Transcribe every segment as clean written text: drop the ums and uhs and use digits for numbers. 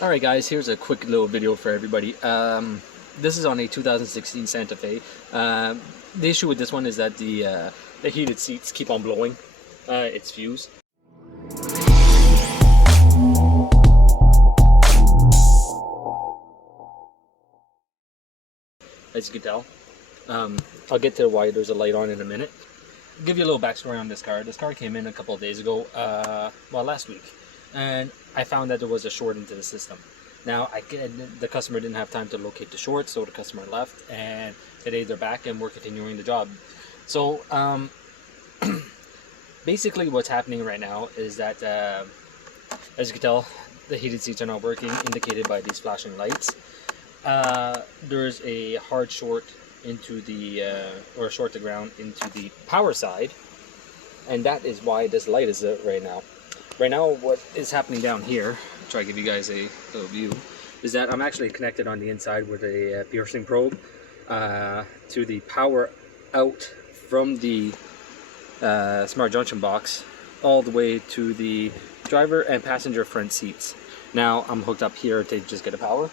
Alright guys, here's a quick little video for everybody. This is on a 2016 Santa Fe. The issue with this one is that the heated seats keep on blowing its fuse. As you can tell. I'll get to why there's a light on in a minute. I'll give you a little backstory on this car. This car came in a couple of days ago, well last week, and I found that there was a short into the system. Now the customer didn't have time to locate the short, so the customer left, and today they're back and we're continuing the job. So basically what's happening right now is that as you can tell, the heated seats are not working, indicated by these flashing lights. There's a hard short into the or a short to ground into the power side, and that is why this light is right now. Right now what is happening down here, I'll try to give you guys a little view, is that I'm actually connected on the inside with a piercing probe to the power out from the smart junction box all the way to the driver and passenger front seats. Now I'm hooked up here to just get a power,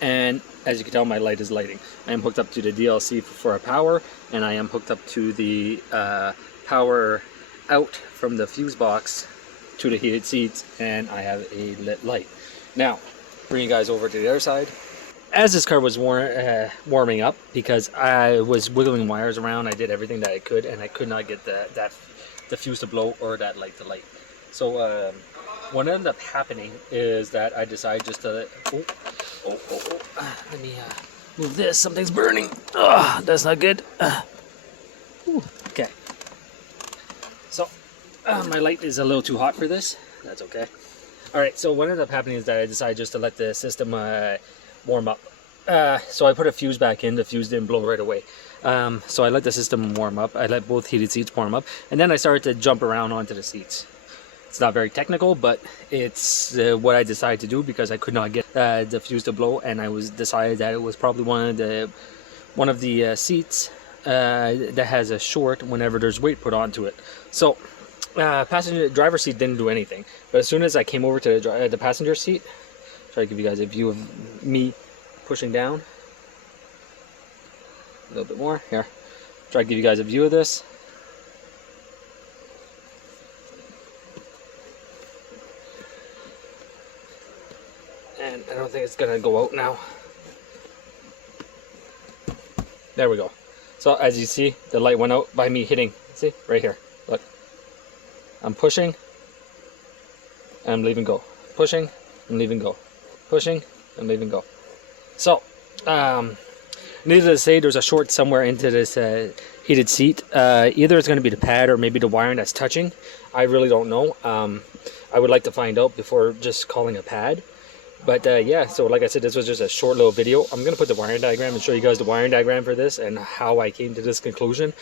and as you can tell, my light is lighting. I am hooked up to the DLC for a power, and I am hooked up to the power out from the fuse box to the heated seats, and I have a lit light. Now bring you guys over to the other side. As this car was warming up, because I was wiggling wires around, I did everything that I could, and I could not get the fuse to blow or that light to light. So what ended up happening is that I decided just to let me move this. Something's burning. That's not good. Okay. So my light is a little too hot for this. That's okay. All right. So what ended up happening is that I decided just to let the system warm up. So I put a fuse back in. The fuse didn't blow right away. So I let the system warm up. I let both heated seats warm up, and then I started to jump around onto the seats. It's not very technical, but it's what I decided to do because I could not get the fuse to blow, and I decided that it was probably one of the seats that has a short whenever there's weight put onto it. So driver seat didn't do anything, but as soon as I came over to the passenger seat, try to give you guys a view of me pushing down a little bit more here. Try to give you guys a view of this. And I don't think it's gonna go out now. There we go. So as you see, the light went out by me hitting. See, right here. Look. I'm pushing, and I'm leaving go. Pushing, and leaving go. Pushing, and leaving go. So, needless to say, there's a short somewhere into this heated seat. Either it's going to be the pad or maybe the wiring that's touching. I really don't know. I would like to find out before just calling a pad. But yeah, so like I said, this was just a short little video. I'm going to put the wiring diagram and show you guys the wiring diagram for this and how I came to this conclusion.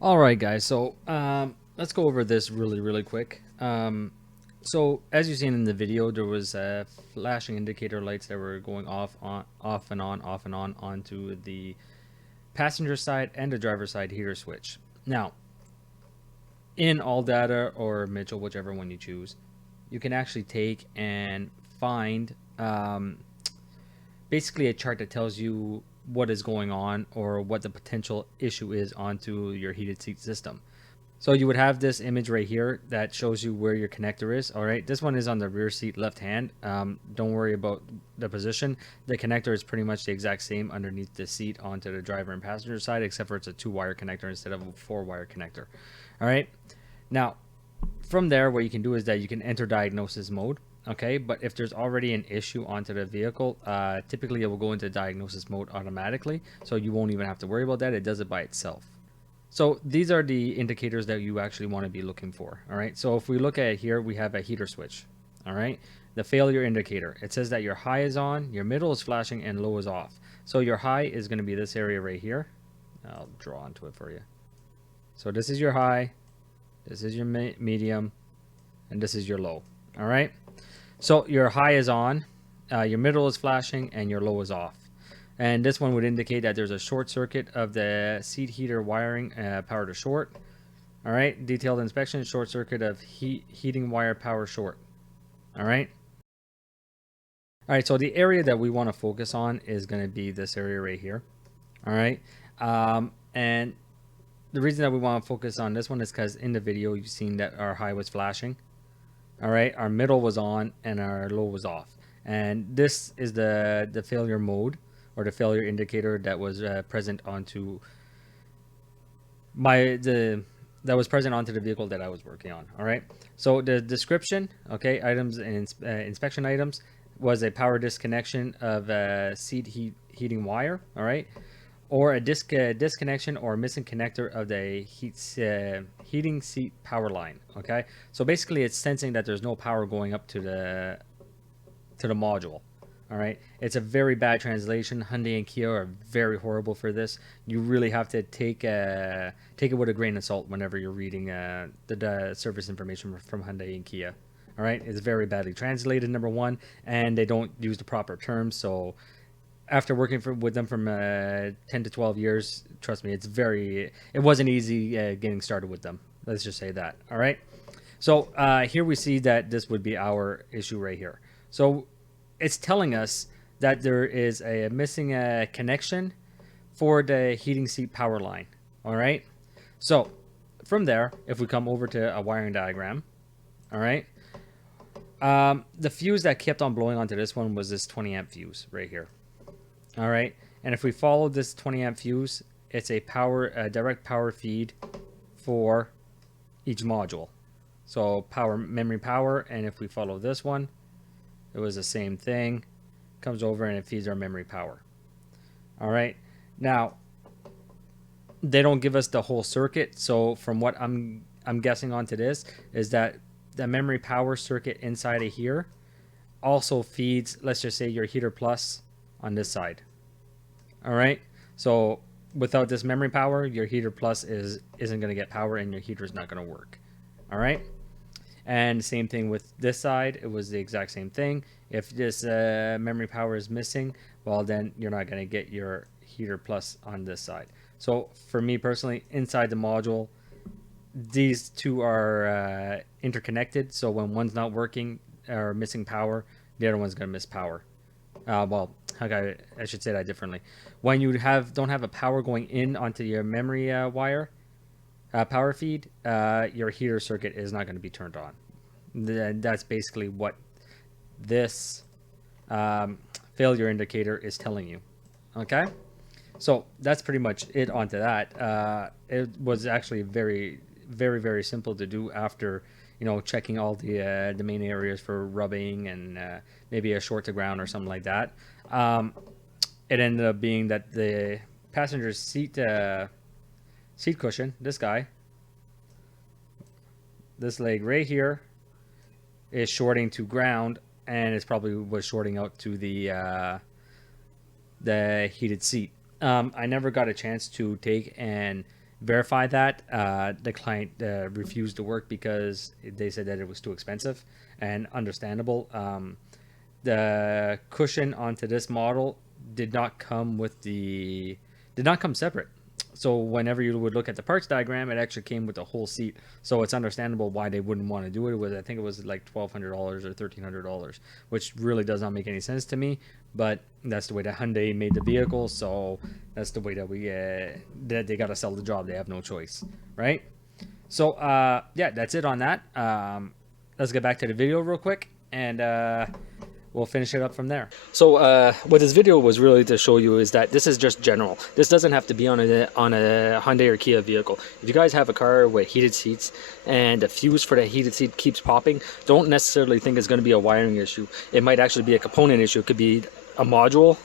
Alright guys, so let's go over this really quick. So as you've seen in the video, there was flashing indicator lights that were going off and on onto the passenger side and the driver side heater switch. Now, in ALLDATA or Mitchell, whichever one you choose, you can actually take and find basically a chart that tells you what is going on or what the potential issue is onto your heated seat system. So you would have this image right here that shows you where your connector is. All right, this one is on the rear seat left hand. Don't worry about the position. The connector is pretty much the exact same underneath the seat onto the driver and passenger side, except for it's a 2-wire connector instead of a 4-wire connector. All right, now from there what you can do is that you can enter diagnosis mode. Okay, but if there's already an issue onto the vehicle, typically it will go into diagnosis mode automatically, so you won't even have to worry about that. It does it by itself. So these are the indicators that you actually want to be looking for. All right, so if we look at it here, we have a heater switch. All right, the failure indicator, it says that your high is on, your middle is flashing, and low is off. So your high is going to be this area right here. I'll draw onto it for you. So this is your high, this is your medium, and this is your low. All right, so your high is on, your middle is flashing, and your low is off. And this one would indicate that there's a short circuit of the seat heater wiring, power to short. All right, detailed inspection, short circuit of heating wire power short. All right. All right, so the area that we want to focus on is going to be this area right here. All right. And the reason that we want to focus on this one is because in the video you've seen that our high was flashing. All right, our middle was on and our low was off. And this is the failure mode, or the failure indicator that was present onto that was present onto the vehicle that I was working on. All right, so the description, okay, items and inspection items, was a power disconnection of a heating wire. All right, or a disconnection or missing connector of the heating seat power line. Okay, so basically it's sensing that there's no power going up to the module. All right, it's a very bad translation. Hyundai and Kia are very horrible for this. You really have to take it with a grain of salt whenever you're reading the service information from Hyundai and Kia. All right, it's very badly translated, number one, and they don't use the proper terms. So after working with them from 10 to 12 years, trust me, it wasn't easy getting started with them. Let's just say that. All right, so here we see that this would be our issue right here. So it's telling us that there is a missing connection for the heating seat power line. All right, so from there, if we come over to a wiring diagram, all right, the fuse that kept on blowing onto this one was this 20 amp fuse right here. All right, and if we follow this 20 amp fuse, it's a direct power feed for each module. So memory power, and if we follow this one, it was the same thing. Comes over and it feeds our memory power. All right, now they don't give us the whole circuit, so from what I'm guessing onto this is that the memory power circuit inside of here also feeds, let's just say, your heater plus on this side. All right, so without this memory power, your heater plus isn't going to get power and your heater is not going to work. All right, and same thing with this side. It was the exact same thing. If this memory power is missing, well, then you're not going to get your heater plus on this side. So for me personally, inside the module, these two are interconnected. So when one's not working or missing power, the other one's going to miss power. Well, okay, I should say that differently. When you don't have a power going in onto your memory wire power feed, your heater circuit is not going to be turned on. That's basically what this failure indicator is telling you. Okay, so that's pretty much it onto that. It was actually very, very simple to do after, you know, checking all the main areas for rubbing and maybe a short to ground or something like that. It ended up being that the passenger's seat cushion, this leg right here, is shorting to ground, and it's probably was shorting out to the heated seat. I never got a chance to take and verify that. The client refused to work because they said that it was too expensive, and understandable. The cushion onto this model did not come separate. So whenever you would look at the parts diagram, it actually came with the whole seat. So it's understandable why they wouldn't want to do it. I think it was like $1,200 or $1,300, which really does not make any sense to me. But that's the way that Hyundai made the vehicle. So that's the way that that they got to sell the job. They have no choice, right? So yeah, that's it on that. Let's get back to the video real quick, and we'll finish it up from there. So what this video was really to show you is that this is just general. This doesn't have to be on a Hyundai or Kia vehicle. If you guys have a car with heated seats and the fuse for the heated seat keeps popping, don't necessarily think it's going to be a wiring issue. It might actually be a component issue. It could be a module.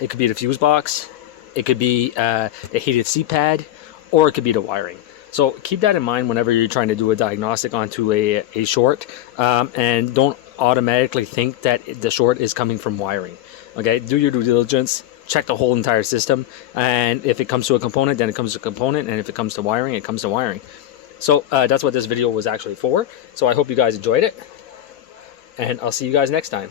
It could be the fuse box. It could be the heated seat pad, or it could be the wiring. So keep that in mind whenever you're trying to do a diagnostic onto a short, and don't automatically think that the short is coming from wiring. Okay, do your due diligence, check the whole entire system, and if it comes to a component, then it comes to a component, and if it comes to wiring, it comes to wiring. So that's what this video was actually for. So I hope you guys enjoyed it, and I'll see you guys next time.